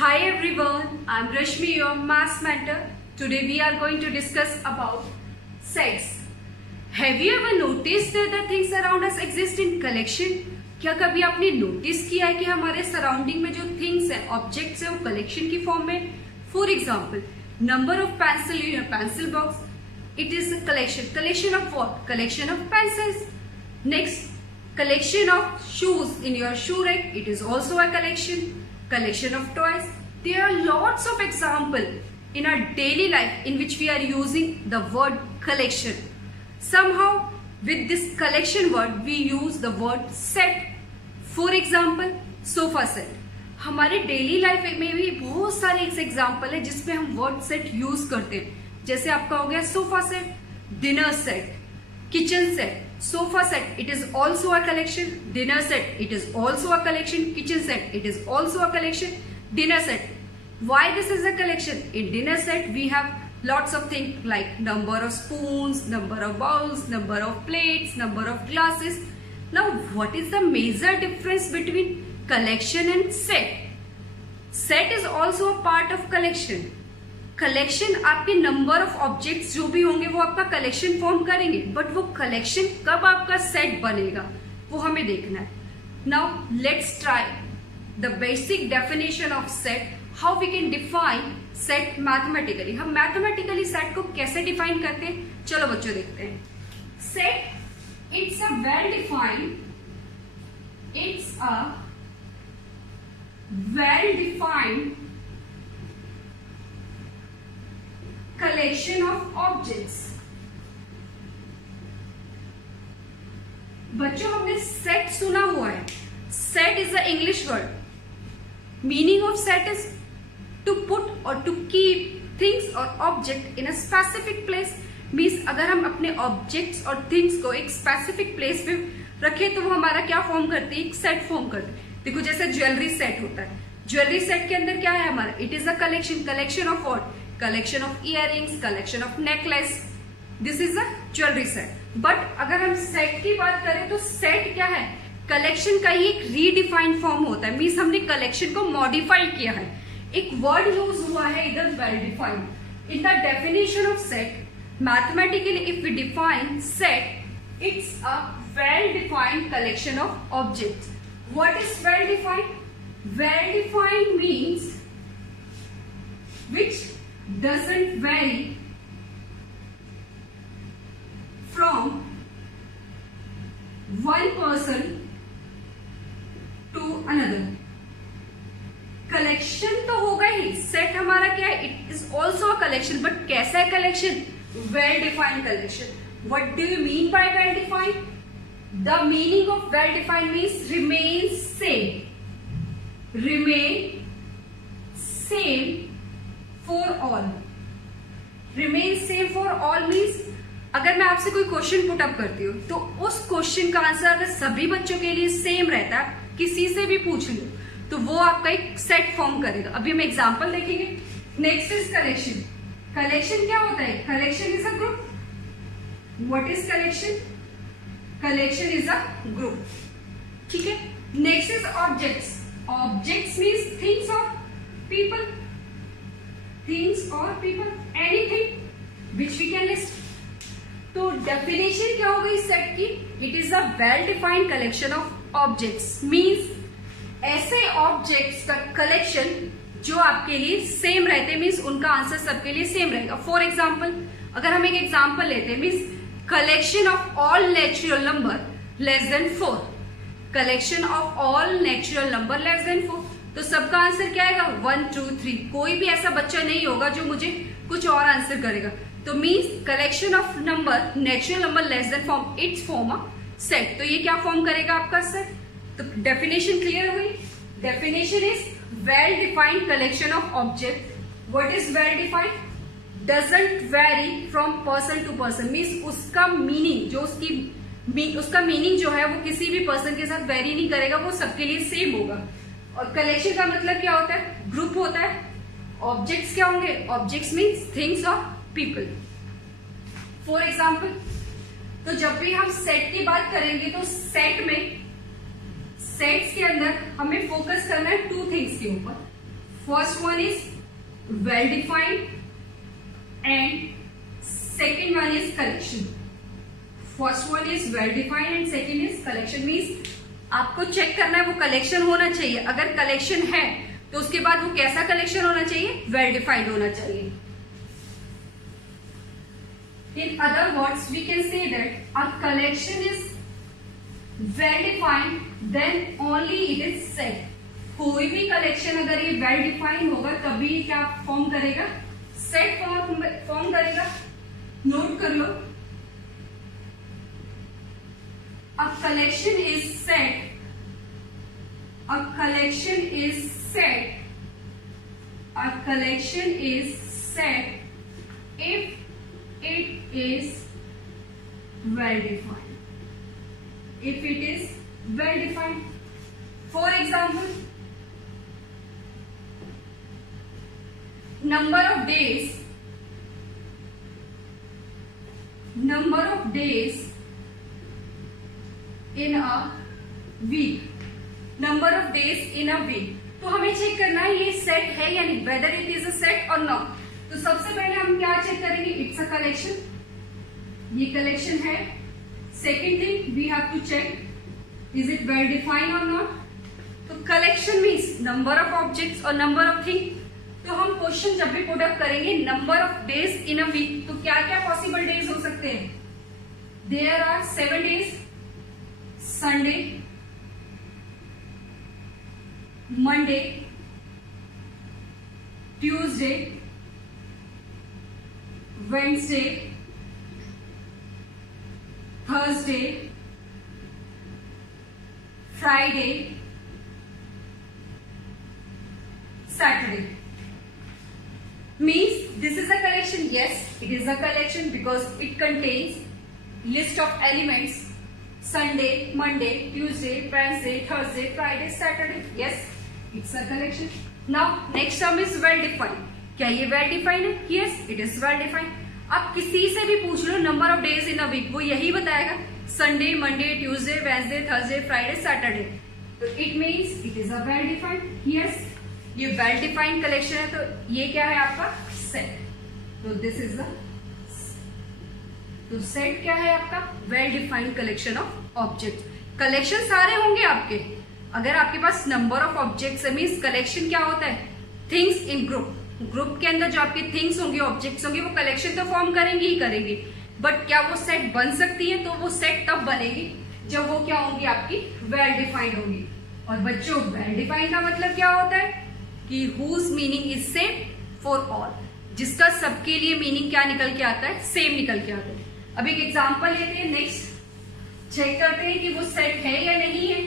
Hi everyone, I'm Rashmi, your maths mentor. Today we are going to discuss about sets. Have you ever noticed that the things around us exist in collection? क्या कभी आपने notice किया है कि हमारे surrounding में जो things है, ऑब्जेक्ट्स है, वो कलेक्शन की फॉर्म में? For example, number of pencil in your pencil box, it is a collection. Collection of what? Collection of pencils. Next, collection of shoes in your shoe rack, it is also a collection of toys. There are lots of examples in our daily life in which we are using the word collection. Somehow with this collection word we use the word set. For example, sofa set. हमारे daily life में भी बहुत सारे example है जिसमें हम word set use करते हैं. जैसे आपका हो गया sofa set, dinner set, kitchen set. Sofa set, it is also a collection. Dinner set, it is also a collection. Kitchen set, it is also a collection. Dinner set, why this is a collection? In dinner set we have lots of things like number of spoons, number of bowls, number of plates, number of glasses. Now what is the major difference between collection and set? Set is also a part of collection. Collection आपके number of objects जो भी होंगे वो आपका collection form करेंगे, but वो collection कब आपका सेट बनेगा वो हमें देखना है. Now let's try the basic definition of set, how we can define set mathematically. हम मैथमेटिकली सेट को कैसे डिफाइन करते हैं, चलो बच्चों देखते हैं. Set, it's a well defined, it's a well defined collection of objects. बच्चों हमने सेट सुना हुआ है. Set is a English word. Meaning of set is to put और टू कीप थिंग्स और object in a specific place. Means अगर हम अपने ऑब्जेक्ट्स और थिंग्स को एक स्पेसिफिक प्लेस पे रखें तो वो हमारा क्या फॉर्म करते हैं, एक सेट फॉर्म करते हैं. देखो जैसे ज्वेलरी सेट होता है, ज्वेलरी सेट के अंदर क्या है हमारा, it is a collection. Collection of what? Collection of earrings, collection of necklace. This is a jewellery set. But अगर हम सेट की बात करें तो सेट क्या है, कलेक्शन का ही एक रीडिफाइंड फॉर्म होता है. मीन्स हमने कलेक्शन को मॉडिफाई किया है. एक वर्ड यूज हुआ है इधर, well defined. In the definition of set, mathematically if we define set, it's a well defined collection of objects. What is well defined? Well defined means which doesn't vary from one person to another. Collection तो होगा ही. Set हमारा क्या है, it is also a collection. But कैसा है collection? Well defined collection. What do you mean by well defined? The meaning of well defined means remain same. Remain same for all. Remain same for all means अगर मैं आपसे कोई question put up करती हूँ तो उस question का answer अगर सभी बच्चों के लिए सेम रहता है, किसी से भी पूछ लो तो वो आपका एक सेट फॉर्म करेगा. अभी हम एग्जांपल देखेंगे. Next is collection. कलेक्शन क्या होता है? Collection is a group. What is collection? Collection is a group. ठीक है. Next is objects. Objects means things और people. Things or people, anything which we can list. तो definition क्या हो गई सेट की? It is a well defined collection of objects. Means ऐसे objects का कलेक्शन जो आपके लिए सेम रहते, मीन्स उनका आंसर सबके लिए सेम रहेगा. फॉर एग्जाम्पल, अगर हम एक एग्जाम्पल लेते हैं, means collection of all natural number less then 4. Collection of all natural number less then 4. तो सबका आंसर क्या आएगा? 1 2 3. कोई भी ऐसा बच्चा नहीं होगा जो मुझे कुछ और आंसर करेगा. तो means collection of number natural number less than form, it's form a set. तो ये क्या फॉर्म करेगा आपका सेट? तो डेफिनेशन क्लियर हुई. Definition is well defined collection of object. What is well defined? Doesn't vary from person to person. Means उसका meaning उसका meaning जो है वो किसी भी पर्सन के साथ वेरी नहीं करेगा, वो सबके लिए सेम होगा. और कलेक्शन का मतलब क्या होता है? ग्रुप होता है. ऑब्जेक्ट्स क्या होंगे? ऑब्जेक्ट्स मीन्स थिंग्स और पीपल. फॉर एग्जाम्पल, तो जब भी हम सेट की बात करेंगे तो सेट्स के अंदर हमें फोकस करना है 2 थिंग्स के ऊपर. First one is well defined and second one is collection. First one is well defined and second is collection. Means आपको चेक करना है वो कलेक्शन होना चाहिए. अगर कलेक्शन है तो उसके बाद वो कैसा कलेक्शन होना चाहिए? वेल डिफाइंड होना चाहिए. In other words, we can say that a collection is well defined, then only it is set. कोई भी कलेक्शन अगर ये well defined होगा तभी क्या फॉर्म करेगा? सेट फॉर्म करेगा. नोट कर लो. A collection is set. A collection is set. A collection is set if it is well defined. If it is well defined. For example, number of days in a week. Number of days in a week. तो हमें check करना है ये set है या नहीं, whether it is a set or not. तो सबसे पहले हम क्या चेक करेंगे? It's a collection. ये कलेक्शन है. Second thing we have to check is it well defined और नॉट. तो collection means number of objects और नंबर ऑफ थिंग. तो हम क्वेश्चन जब भी पुट अप करेंगे number of days in a week, तो क्या क्या पॉसिबल डेज हो सकते हैं? There are 7 days. Sunday, Monday, Tuesday, Wednesday, Thursday, Friday, Saturday. Means this is a collection. Yes, it is a collection because it contains list of elements. Sunday, Monday, Tuesday, Wednesday, Thursday, Friday, Saturday. Yes, it's a collection. Now next term is well defined. क्या ये well defined है? Yes, it is well defined. आप किसी से भी पूछ लो number of days in a week, वो यही बताएगा. Sunday, Monday, Tuesday, Wednesday, Thursday, Friday, Saturday. तो it means it is a well defined. Yes, ये वेल डिफाइंड कलेक्शन है. तो ये क्या है आपका? सेट. तो दिस इज द, तो सेट क्या है आपका? Well defined collection of object. Collection सारे होंगे आपके. अगर आपके पास नंबर ऑफ ऑब्जेक्ट्स है मीन्स कलेक्शन क्या होता है? Things in group. ग्रुप के अंदर जो आपके थिंग्स होंगे, ऑब्जेक्ट्स होंगे, वो कलेक्शन तो फॉर्म करेंगे ही करेंगे. बट क्या वो सेट बन सकती है? तो वो सेट तब बनेगी जब वो क्या होंगी? आपकी वेल डिफाइंड होगी. और बच्चों वेल डिफाइंड का मतलब क्या होता है? कि whose meaning is same for all. जिसका सबके लिए मीनिंग क्या निकल के आता है? सेम निकल के आता है. अब एक एग्जाम्पल लेते हैं. नेक्स्ट चेक करते हैं कि वो सेट है या नहीं है.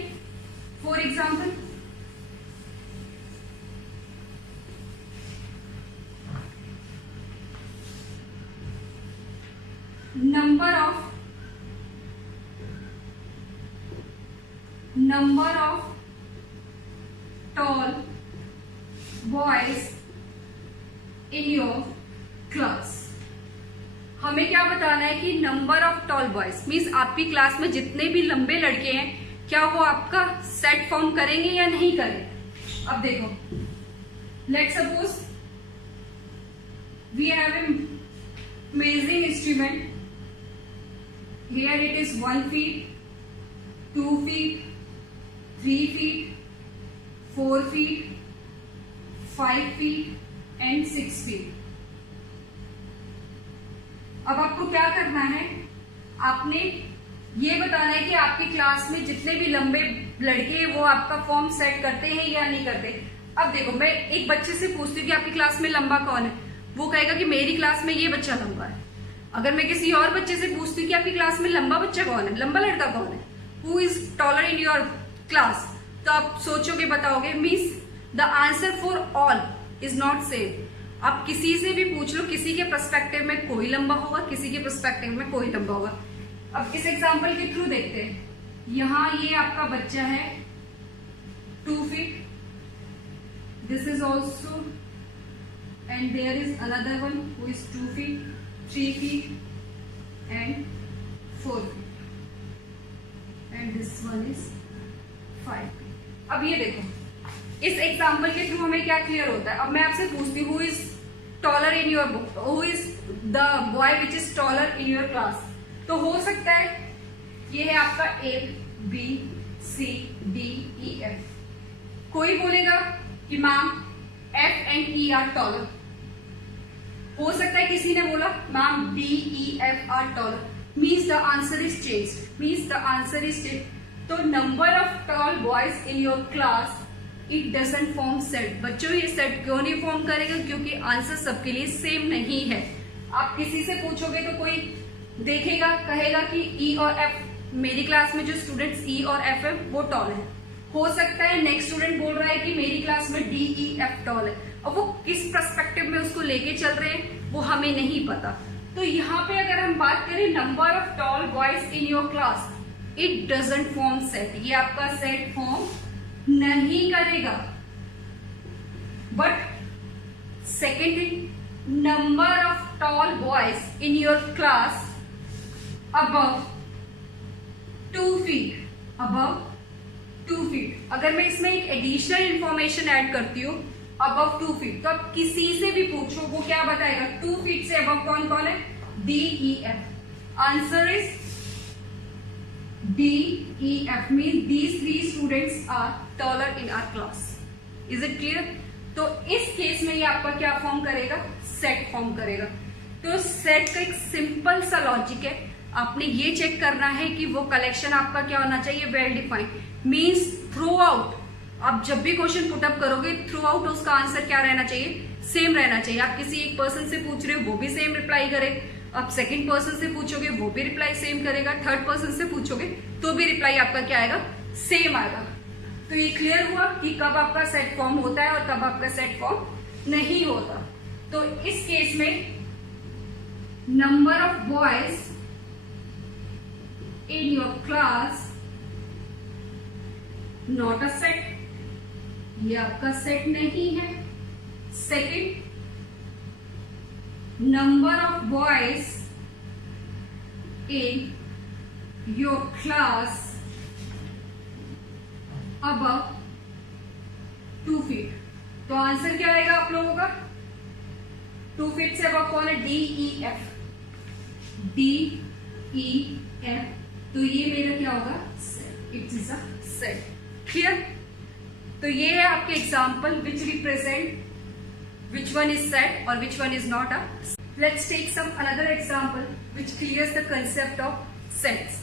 For example, number of tall boys in your class. हमें क्या बताना है कि number of tall boys means आपकी क्लास में जितने भी लंबे लड़के हैं क्या वो आपका सेट फॉर्म करेंगे या नहीं करेंगे. अब देखो, let suppose we have a measuring instrument. Here it is 1 feet, 2 feet, 3 feet, 4 feet, 5 feet and 6 feet. अब आपको क्या करना है? आपने ये बताना है कि आपकी क्लास में जितने भी लंबे लड़के हैं वो आपका फॉर्म सेट करते हैं या नहीं करते. अब देखो, मैं एक बच्चे से पूछती हूँ कि आपकी क्लास में लंबा कौन है, वो कहेगा कि मेरी क्लास में ये बच्चा लंबा है. अगर मैं किसी और बच्चे से पूछती हूँ कि आपकी क्लास में लंबा बच्चा कौन है, लंबा लड़का कौन है, who is taller in your class, तो आप सोचोगे, बताओगे. Means the answer for all is not same. आप किसी से भी पूछ लो, किसी के पर्सपेक्टिव में कोई लंबा होगा, किसी के पर्सपेक्टिव में कोई लंबा होगा. अब इस एग्जाम्पल के थ्रू देखते हैं. यहाँ ये आपका बच्चा है 2 feet. This is also, and there is another one who is 2 feet, 3 feet and 4 feet, and this one is 5 feet. अब ये देखो, इस एग्जाम्पल के थ्रू हमें क्या क्लियर होता है? अब मैं आपसे पूछती हूँ, who is taller in your book, who is the boy which is taller in your class? तो हो सकता है ये है आपका A B C D E F। कोई बोलेगा कि ma'am F and E are taller. हो सकता है किसी ने बोला ma'am D E F are taller. Means the answer is changed, means the answer is changed. तो number of tall boys in your class it doesn't form set. बच्चों ये set क्यों नहीं फॉर्म करेगा? क्योंकि आंसर सबके लिए सेम नहीं है। आप किसी से पूछोगे तो कोई देखेगा, कहेगा कि E और F, मेरी क्लास में जो स्टूडेंट्स E और F है वो टॉल है। हो सकता है नेक्स्ट स्टूडेंट बोल रहा है कि मेरी क्लास में D E F टॉल है। अब वो किस पर्सपेक्टिव में उसको लेके चल रहे हैं वो हमें नहीं पता। तो यहाँ पे अगर हम बात करें number of tall boys in your class, it doesn't form set. ये आपका सेट फॉर्म नहीं करेगा। But second thing, number of tall boys in your class above 2 feet, above 2 feet। अगर मैं इसमें एक एडिशनल इंफॉर्मेशन ऐड करती हूँ above 2 feet, तो आप किसी से भी पूछो वो क्या बताएगा? 2 feet से above कौन कौन है? D E F। Answer is D E F, means these 3 students are taller in our class। Is it clear? तो इस केस में ये आपका क्या फॉर्म करेगा? सेट फॉर्म करेगा। तो सेट का एक सिंपल सा लॉजिक है, आपने ये चेक करना है कि वो कलेक्शन आपका क्या होना चाहिए? Well defined. Means through out आप जब भी क्वेश्चन पुटअप करोगे थ्रू आउट उसका आंसर क्या रहना चाहिए? सेम रहना चाहिए। आप किसी एक पर्सन से पूछ रहे हो वो भी सेम रिप्लाई करे, आप सेकंड पर्सन से पूछोगे वो भी रिप्लाई सेम करेगा, थर्ड पर्सन से पूछोगे तो भी रिप्लाई आपका क्या आएगा? सेम आएगा। तो ये क्लियर हुआ कि कब आपका सेट फॉर्म होता है और कब आपका सेट फॉर्म नहीं होता। तो इस केस में number of boys in your class not a set, ये आपका सेट नहीं है। Second, number of boys in your class above 2 feet। तो आंसर क्या आएगा आप लोगों का? 2 feet से above कौन है? D E F, D E F। तो ये मेरा क्या होगा? It is a set. Clear? तो ये है आपके example which represent which one is set और which one is not a. Let's take some another example which clears the concept of sets.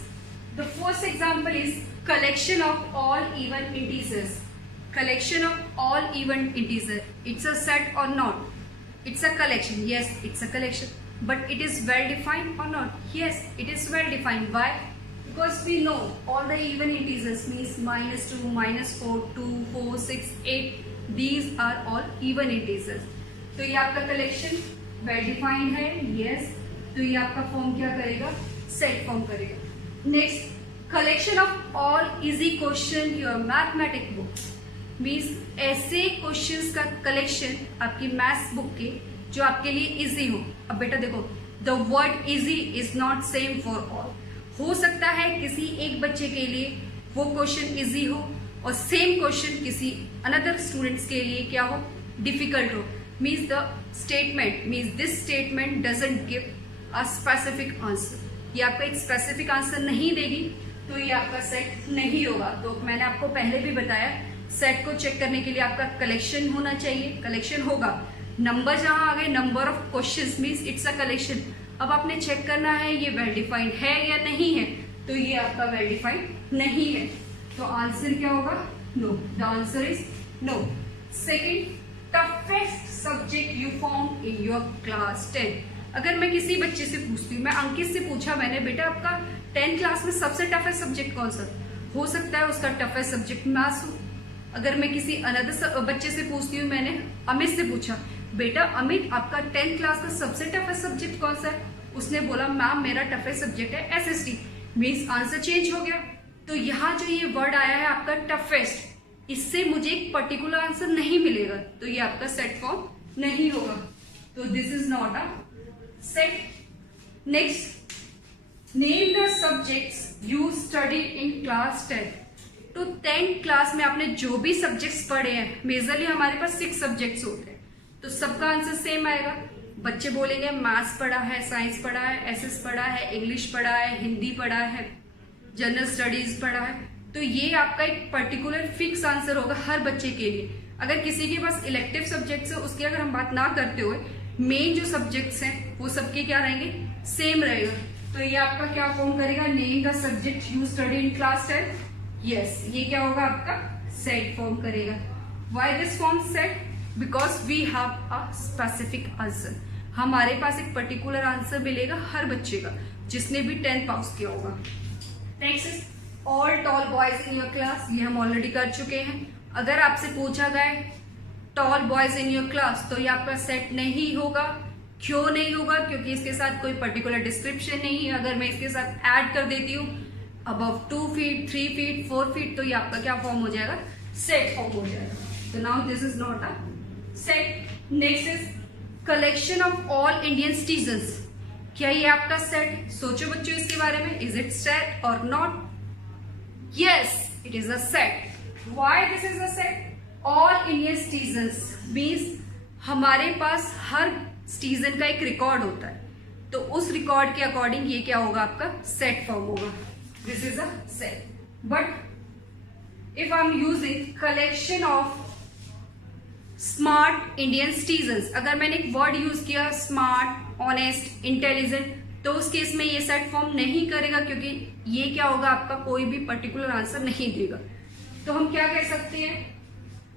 The first example is collection of all even integers। collection of all even integer, it's a set or not? It's a collection, yes it's a collection, but it is well defined or not? Yes it is well defined। Why? Because we know all the even integers means -2, -4, 2, 4, 6, 8, these are all even integers। तो ये आपका collection well defined है, yes। तो ये आपका form क्या करेगा? Set form करेगा। Next, collection of all easy question your mathematic book, means ऐसे क्वेश्चंस का कलेक्शन आपकी मैथ्स बुक के जो आपके लिए इजी हो। अब बेटा देखो, the word easy is not same for all. हो सकता है किसी एक बच्चे के लिए वो क्वेश्चन इजी हो और सेम क्वेश्चन किसी अनदर स्टूडेंट्स के लिए क्या हो? डिफिकल्ट हो। Means the statement means this statement doesn't give a specific answer. ये आपका एक स्पेसिफिक आंसर नहीं देगी तो ये आपका सेट नहीं होगा। तो मैंने आपको पहले भी बताया सेट को चेक करने के लिए आपका कलेक्शन होना चाहिए। कलेक्शन होगा, नंबर जहां आ गए, number of questions means it's a collection. अब आपने चेक करना है ये वेल डिफाइंड है या नहीं है, तो ये आपका वेल डिफाइंड नहीं है। तो आंसर क्या होगा? No. The answer is no. Second, toughest subject you found in your class 10। अगर मैं किसी बच्चे से पूछती हूँ, मैं अंकित से पूछा मैंने, बेटा आपका 10th क्लास में सबसे टफेस्ट सब्जेक्ट कौन सा? हो सकता है उसका टफेस्ट सब्जेक्ट मैथ्स हो। अगर मैं किसी अनदर बच्चे से पूछती हूँ, मैंने अमित से पूछा, बेटा अमित आपका 10th क्लास का सबसे टफेस्ट सब्जेक्ट कौन सा है? उसने बोला मैम मेरा टफेस्ट सब्जेक्ट है SST। मीन्स आंसर चेंज हो गया। तो यहाँ जो ये वर्ड आया है आपका टफेस्ट, इससे मुझे एक पर्टिकुलर आंसर नहीं मिलेगा, तो ये आपका सेट फॉर्म नहीं होगा। तो this is not a set. Next, name the subjects you study in class 10। तो 10th क्लास में आपने जो भी सब्जेक्ट्स पढ़े हैं, मेजरली हमारे पास 6 सब्जेक्ट्स होते हैं, तो सबका आंसर सेम आएगा। बच्चे बोलेंगे मैथ्स पढ़ा है, साइंस पढ़ा है, एसएस पढ़ा है, इंग्लिश पढ़ा है, हिंदी पढ़ा है, जनरल स्टडीज पढ़ा है, तो ये आपका एक पर्टिकुलर फिक्स आंसर होगा हर बच्चे के लिए। अगर किसी के पास इलेक्टिव सब्जेक्ट्स है, उसकी अगर हम बात ना करते हुए मेन जो सब्जेक्ट्स हैं वो सबके क्या रहेंगे, सेम रहेगा। तो ये आपका क्या फॉर्म करेगा, name the subject you study in class 10। Yes, ये क्या होगा आपका सेट फॉर्म करेगा। Why this form set, because we have a specific answer. हमारे पास एक पर्टिकुलर आंसर मिलेगा हर बच्चे का जिसने भी 10th पास किया होगा। Next is all toll boys in your class, ये हम ऑलरेडी कर चुके हैं। अगर आपसे पूछा जाए tall boys in your class, तो ये आपका सेट नहीं होगा। क्यों नहीं होगा, क्योंकि इसके साथ कोई पर्टिकुलर डिस्क्रिप्शन नहीं है। अगर मैं इसके साथ ऐड कर देती हूँ अबव 2 फीट, 3 फीट, 4 फीट, तो ये आपका क्या फॉर्म हो जाएगा, सेट फॉर्म हो जाएगा। तो now this is not a set. Next is collection of all Indian citizens, क्या ये आपका सेट? सोचो बच्चों इसके बारे में, इज इट सेट और not? Yes, it is a set. Why this is a set? All Indian citizens means हमारे पास हर सिटीजन का एक रिकॉर्ड होता है, तो उस रिकॉर्ड के अकॉर्डिंग ये क्या होगा, आपका सेट फॉर्म होगा। This is a set. But if I am using collection of smart Indian citizens, अगर मैंने एक वर्ड यूज किया स्मार्ट, ऑनेस्ट, इंटेलिजेंट, तो उस केस में ये सेट फॉर्म नहीं करेगा, क्योंकि ये क्या होगा, आपका कोई भी पर्टिकुलर आंसर नहीं देगा। तो हम क्या कह सकते हैं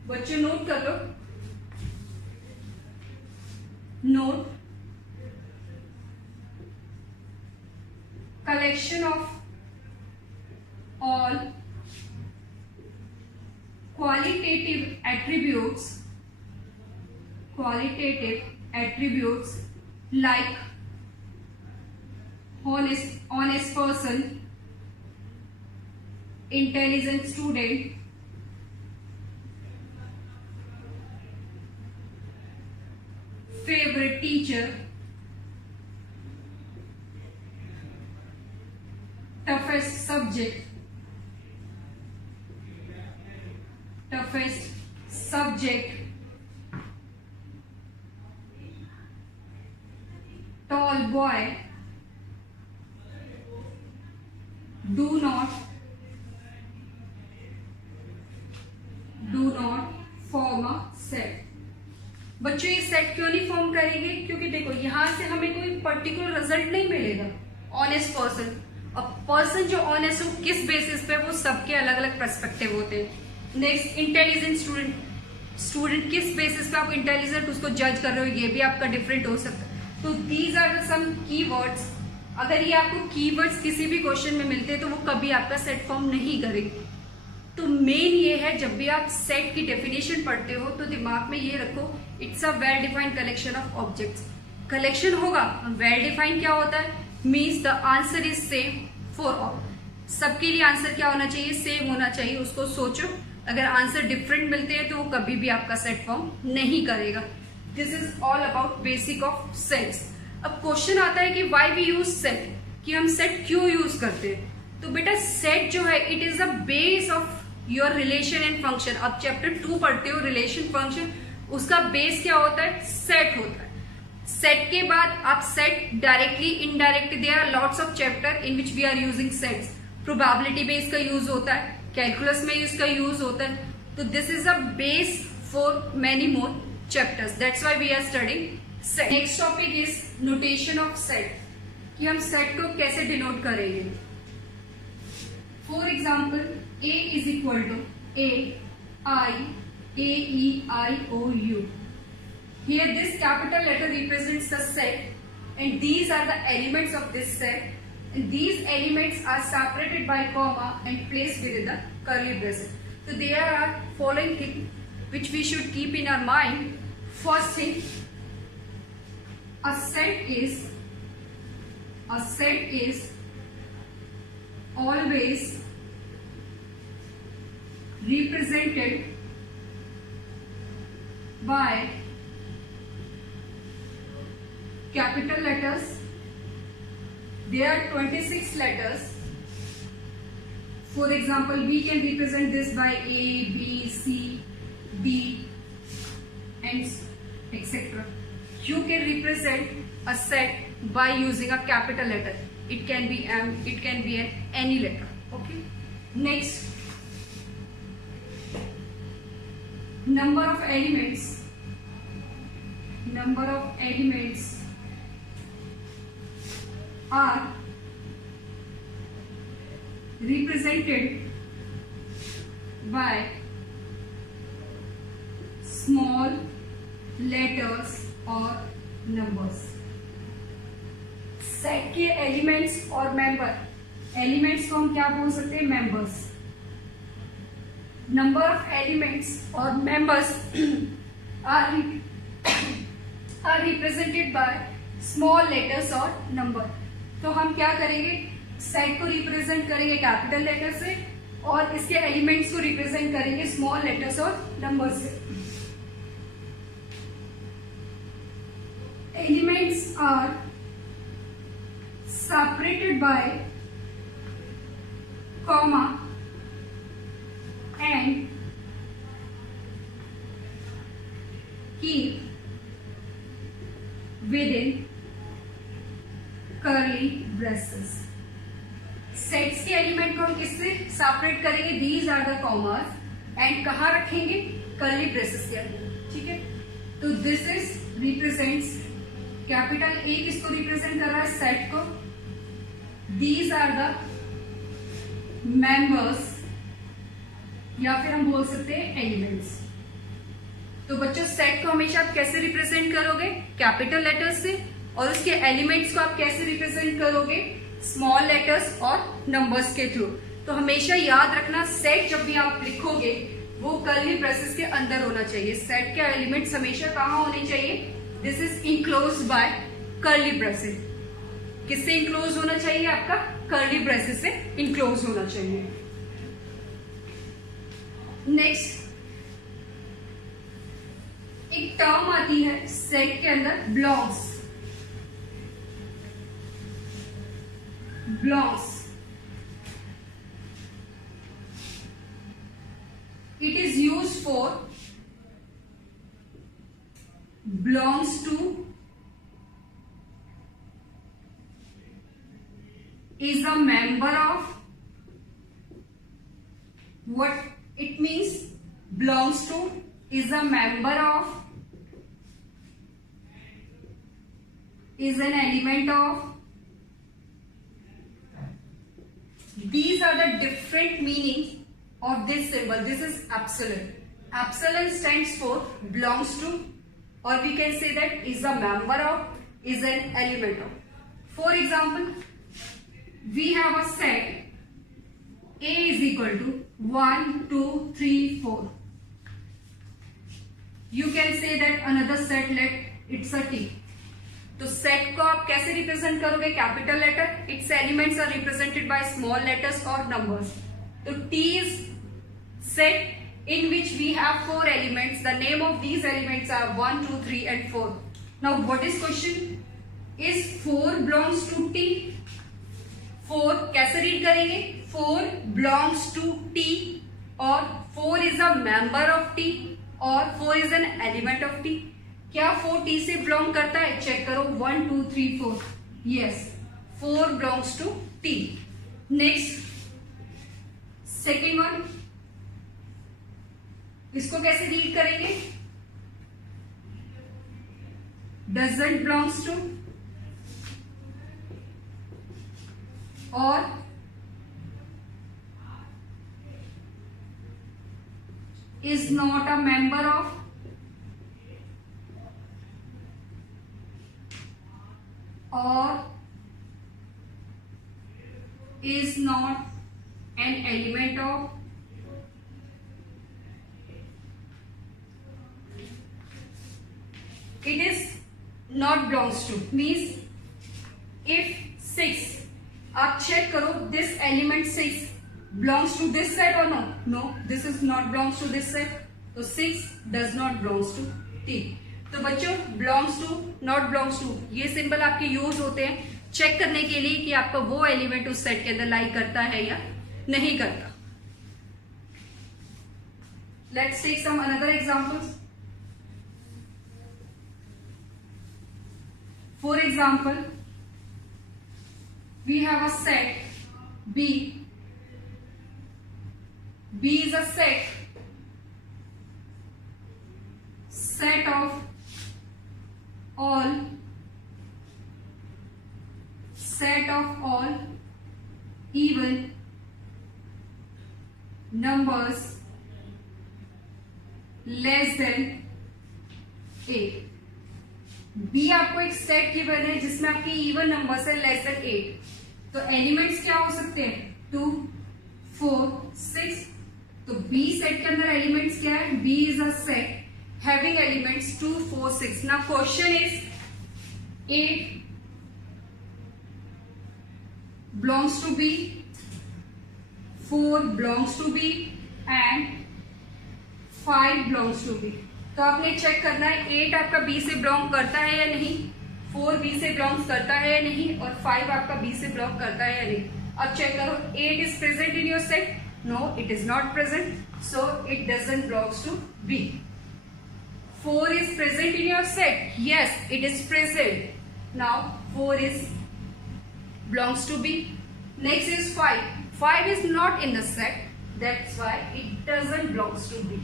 बच्चों, नोट कर लो, note collection of all qualitative attributes like honest person, intelligent student, favorite teacher, toughest subject, tall boy, do not form a set। बच्चों ये सेट क्यों नहीं फॉर्म करेंगे, क्योंकि देखो यहां से हमें कोई पर्टिकुलर रिजल्ट नहीं मिलेगा। ऑनेस्ट पर्सन, अब पर्सन जो ऑनेस्ट हो किस बेसिस पे, वो सबके अलग अलग पर्सपेक्टिव होते हैं। नेक्स्ट इंटेलिजेंट स्टूडेंट, स्टूडेंट किस बेसिस पे आप इंटेलिजेंट उसको जज कर रहे हो, ये भी आपका डिफरेंट हो सकता है। तो दीज आर सम कीवर्ड्स। अगर ये आपको कीवर्ड्स किसी भी क्वेश्चन में मिलते हैं तो वो कभी आपका सेट फॉर्म नहीं करेंगे। तो मेन ये है, जब भी आप सेट की डेफिनेशन पढ़ते हो तो दिमाग में ये रखो, it's a well defined collection of objects. Collection होगा, वेल डिफाइंड क्या होता है, means the answer is same for all. सबके लिए आंसर क्या होना चाहिए, सेम होना चाहिए। उसको सोचो, अगर आंसर डिफरेंट मिलते हैं तो वो कभी भी आपका सेट फॉर्म नहीं करेगा। This is all about basic of sets. अब क्वेश्चन आता है कि व्हाई वी यूज सेट, कि हम सेट क्यों यूज करते हैं। तो बेटा सेट जो है it is the base of your relation and function. अब चैप्टर 2 पढ़ते हो रिलेशन फंक्शन, उसका बेस क्या होता है, सेट होता है। सेट के बाद आप set directly, indirectly, there are lots of chapter in which we are using sets. Probability base का यूज होता है, कैलकुलस में इसका यूज होता है। तो this is a base for many more chapters, that's why we are studying set. Next topic is notation of set, कि हम सेट को कैसे डिनोट करेंगे। For example A is equal to A-I-A-E-I-O-U. Here this capital letter represents the set and these are the elements of this set, and these elements are separated by comma and placed within the curly braces. So there are following things which we should keep in our mind. First thing, a set is always represented by capital letters. There are 26 letters For example, we can represent this by A, B, C, D, and etc. You can represent a set by using a capital letter. It can be M, it can be any letter. Okay. Next, number of elements. Number of elements are represented by small letters or numbers. Set के elements और member, elements को हम क्या बोल सकते हैं? Members. Number of elements और members are represented by small letters और नंबर. तो हम क्या करेंगे? सेट को रिप्रेजेंट करेंगे कैपिटल लेटर से और इसके एलिमेंट्स को रिप्रेजेंट करेंगे स्मॉल लेटर्स और नंबर से. Elements are separated by comma and keep within curly braces. Sets के एलिमेंट को हम किससे सेपरेट करेंगे? These are the commas and कहाँ रखेंगे? कर्ली ब्रेसेस के अंदर. ठीक है. तो this is represents capital A किसको रिप्रेजेंट कर रहा है? सेट को. These are the members या फिर हम बोल सकते हैं एलिमेंट्स. तो बच्चों सेट को हमेशा आप कैसे रिप्रेजेंट करोगे? कैपिटल लेटर्स से. और उसके एलिमेंट्स को आप कैसे रिप्रेजेंट करोगे? स्मॉल लेटर्स और नंबर्स के थ्रू. तो हमेशा याद रखना सेट जब भी आप लिखोगे वो कर्ली ब्रेसेस के अंदर होना चाहिए. सेट के एलिमेंट्स हमेशा कहाँ होने चाहिए? This is enclosed bye curly braces. किससे इनक्लोज होना चाहिए? आपका कर्ली ब्रेसेस से इनक्लोज होना चाहिए. नेक्स्ट एक टर्म आती है सेट के अंदर, blocks. Blocks it is used for belongs to, is a member of. What it means? Belongs to, is a member of, is an element of. These are the different meanings of this symbol. This is epsilon. Epsilon stands for belongs to, or we can say that is a member of, is an element of. For example, we have a set A is equal to 1, 2, 3, 4. You can say that another set, let it's a T. तो set को आप कैसे represent करोगे? Capital letter. It's elements are represented by small letters और numbers. तो T is set in which we have 4 elements. The name of these elements are 1, 2, 3 and 4. Now what is question? Is 4 belongs to T? 4 कैसे read करेंगे? 4 belongs to T और 4 is a member of T और 4 is an element of T. क्या 4 T से belong करता है? Check करो. 1, 2, 3, 4. Yes, 4 belongs to T. Next, second one. इसको कैसे रीड करेंगे? Doesn't belongs to और is not a member of or is not an element of. It is not belongs to means if 6, आप check करो this element 6 belongs to this set or not? No, this is not belongs to this set. तो 6 does not belongs to T. तो बच्चों belongs to, not belongs to ये symbol आपके use होते हैं check करने के लिए कि आपका वो एलिमेंट उस सेट के अंदर लाई करता है या नहीं करता. Let's take some another examples. For example, we have a set B. B is a set of all even numbers less than 8. B आपको एक सेट गिवन है जिसमें आपके इवन नंबर्स है लेस देन 8. तो एलिमेंट्स क्या हो सकते हैं? 2, 4, 6. तो बी सेट के अंदर एलिमेंट्स क्या है? B is a set having elements 2, 4, 6. Now question is 8 belongs to B, 4 belongs to B and 5 belongs to B. तो आपने चेक करना है 8 आपका B से बिलोंग करता है या नहीं, 4 B से बिलोंग करता है या नहीं, और 5 आपका B से बिलोंग करता है या नहीं. अब चेक करो 8 is present in your set. No, it is not present, so it doesn't belongs to B. 4 is present in your set. Yes, it is present. Now 4 is belongs to B. Next is 5. 5 is not in the set. That's why it doesn't belongs to B.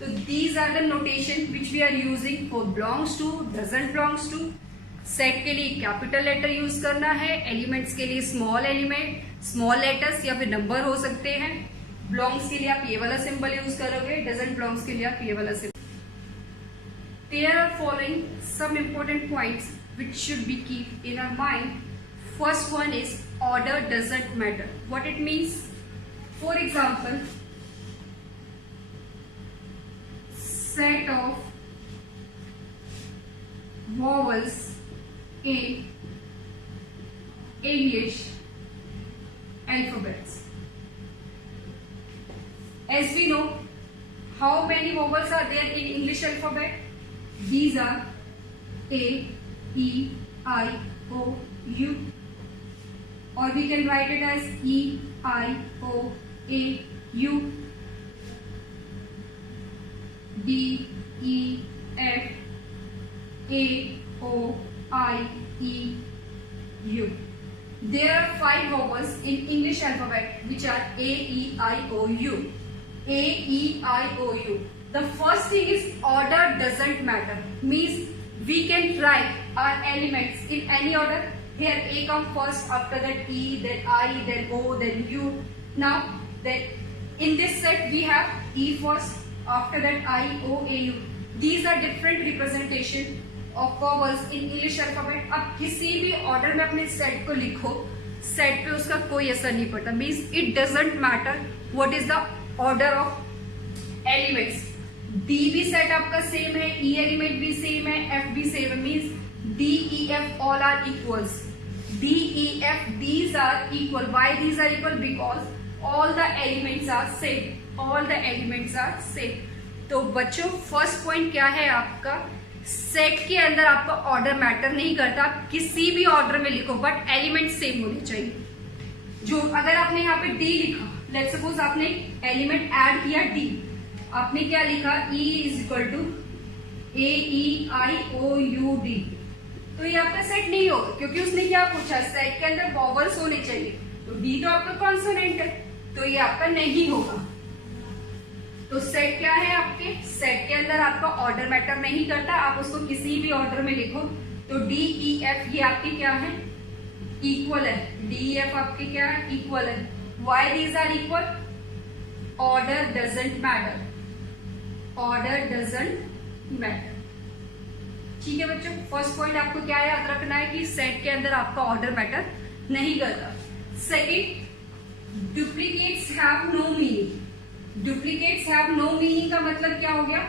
So these are the notation which we are using for belongs to, doesn't belongs to. Set के लिए capital letter use करना है, elements के लिए small element, small letters या फिर number हो सकते हैं. बिलोंग्स के लिए आप ये वाला सिंबल यूज करोगे, डजंट बिलोंग्स के लिए आप ये वाला symbol. There are following some important points which should be keep in our mind. First one is order doesn't matter. What it means? For example, set of vowels in English alphabets. As we know, how many vowels are there in English alphabet? These are A, E, I, O, U, or we can write it as E, I, O, A, U, D, E, F, A, O, I, E, U. There are 5 vowels in English alphabet which are A, E, I, O, U. A, E, I, O, U. The first thing is order doesn't matter. Means we can write our elements in any order. Here A come first, after that E, then I, then O, then U. Now then in this set we have E first, after that I, O, A, U. These are different representation of vowels in English alphabet. अब किसी भी order में अपने set को लिखो, set पे उसका कोई असर नहीं पड़ता. Means it doesn't matter what is the order of elements. D भी सेट आपका सेम है, ई एलिमेंट भी सेम है, एफ भी सेम है. Means D, E, F all are equals. D, E, F these are equal. Why these are equal? Because all the elements are same. All the elements are same. तो बच्चों first point क्या है आपका? Set के अंदर आपका order matter नहीं करता. आप किसी भी ऑर्डर में लिखो बट एलिमेंट सेम होने चाहिए. जो अगर आपने यहाँ पे डी लिखा, लेट्स सपोज आपने एलिमेंट ऐड किया डी, आपने क्या लिखा? E इज equal to A, E, I, O, U, D. तो ये आपका सेट नहीं होगा क्योंकि उसने क्या पूछा? सेट के अंदर वॉवल्स होने चाहिए. तो डी तो आपका कॉन्सोनेंट है, तो ये आपका नहीं होगा. तो सेट क्या है आपके? सेट के अंदर आपका ऑर्डर मैटर नहीं करता. आप उसको किसी भी ऑर्डर में लिखो. तो डी, ई, एफ ये आपके क्या है? इक्वल है. डी, एफ आपके क्या है? इक्वल है. Why these are equal? Order doesn't matter. Order doesn't matter. ठीक है बच्चों, फर्स्ट पॉइंट आपको क्या याद रखना है कि सेट के अंदर आपका ऑर्डर मैटर नहीं करता. Second, duplicates have no meaning. Duplicates have no meaning का मतलब क्या हो गया?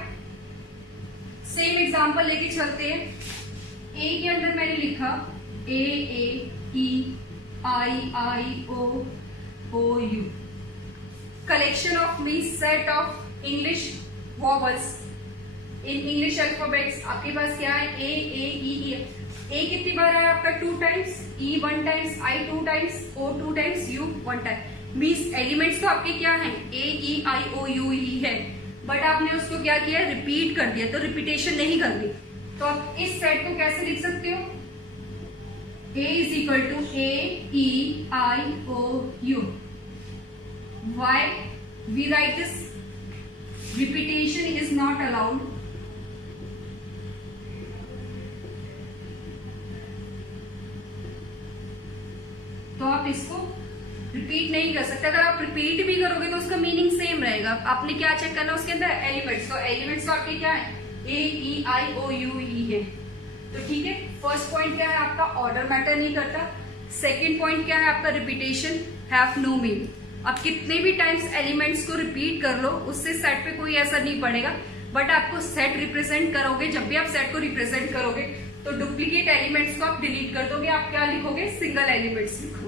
सेम एग्जांपल लेके चलते हैं. ए के अंदर मैंने लिखा A, E, I, O, U. Collection of means set of English vowels in English alphabets. आपके पास क्या है? ए, ई, ए कितनी बार आया आपका 2 times, E 1 times, I 2 times, O 2 times, U 1 time. Means elements तो आपके क्या हैं, ए ई आई ओ यू ही है, बट आपने उसको क्या किया, रिपीट कर दिया, तो रिपीटेशन नहीं करनी। तो आप इस सेट को कैसे लिख सकते हो, A is equal to A E I O U. Why we write this? Repetition is not allowed. तो आप इसको रिपीट नहीं कर सकते। अगर आप रिपीट भी करोगे तो उसका मीनिंग सेम रहेगा। आपने क्या चेक करना उसके अंदर, एलिमेंट्स। तो एलिमेंट्स तो आपके क्या है, ए ई आई ओ यू ही है। तो ठीक है, फर्स्ट पॉइंट क्या है आपका, ऑर्डर मैटर नहीं करता। सेकंड पॉइंट क्या है आपका, रिपीटेशन हैव नो मीनिंग। आप कितने भी टाइम्स एलिमेंट्स को रिपीट कर लो, उससे सेट पे कोई असर नहीं पड़ेगा, बट आपको सेट रिप्रेजेंट करोगे, जब भी आप सेट को रिप्रेजेंट करोगे तो डुप्लीकेट एलिमेंट्स को आप डिलीट कर दोगे, आप क्या लिखोगे, सिंगल एलिमेंट्स लिखोगे।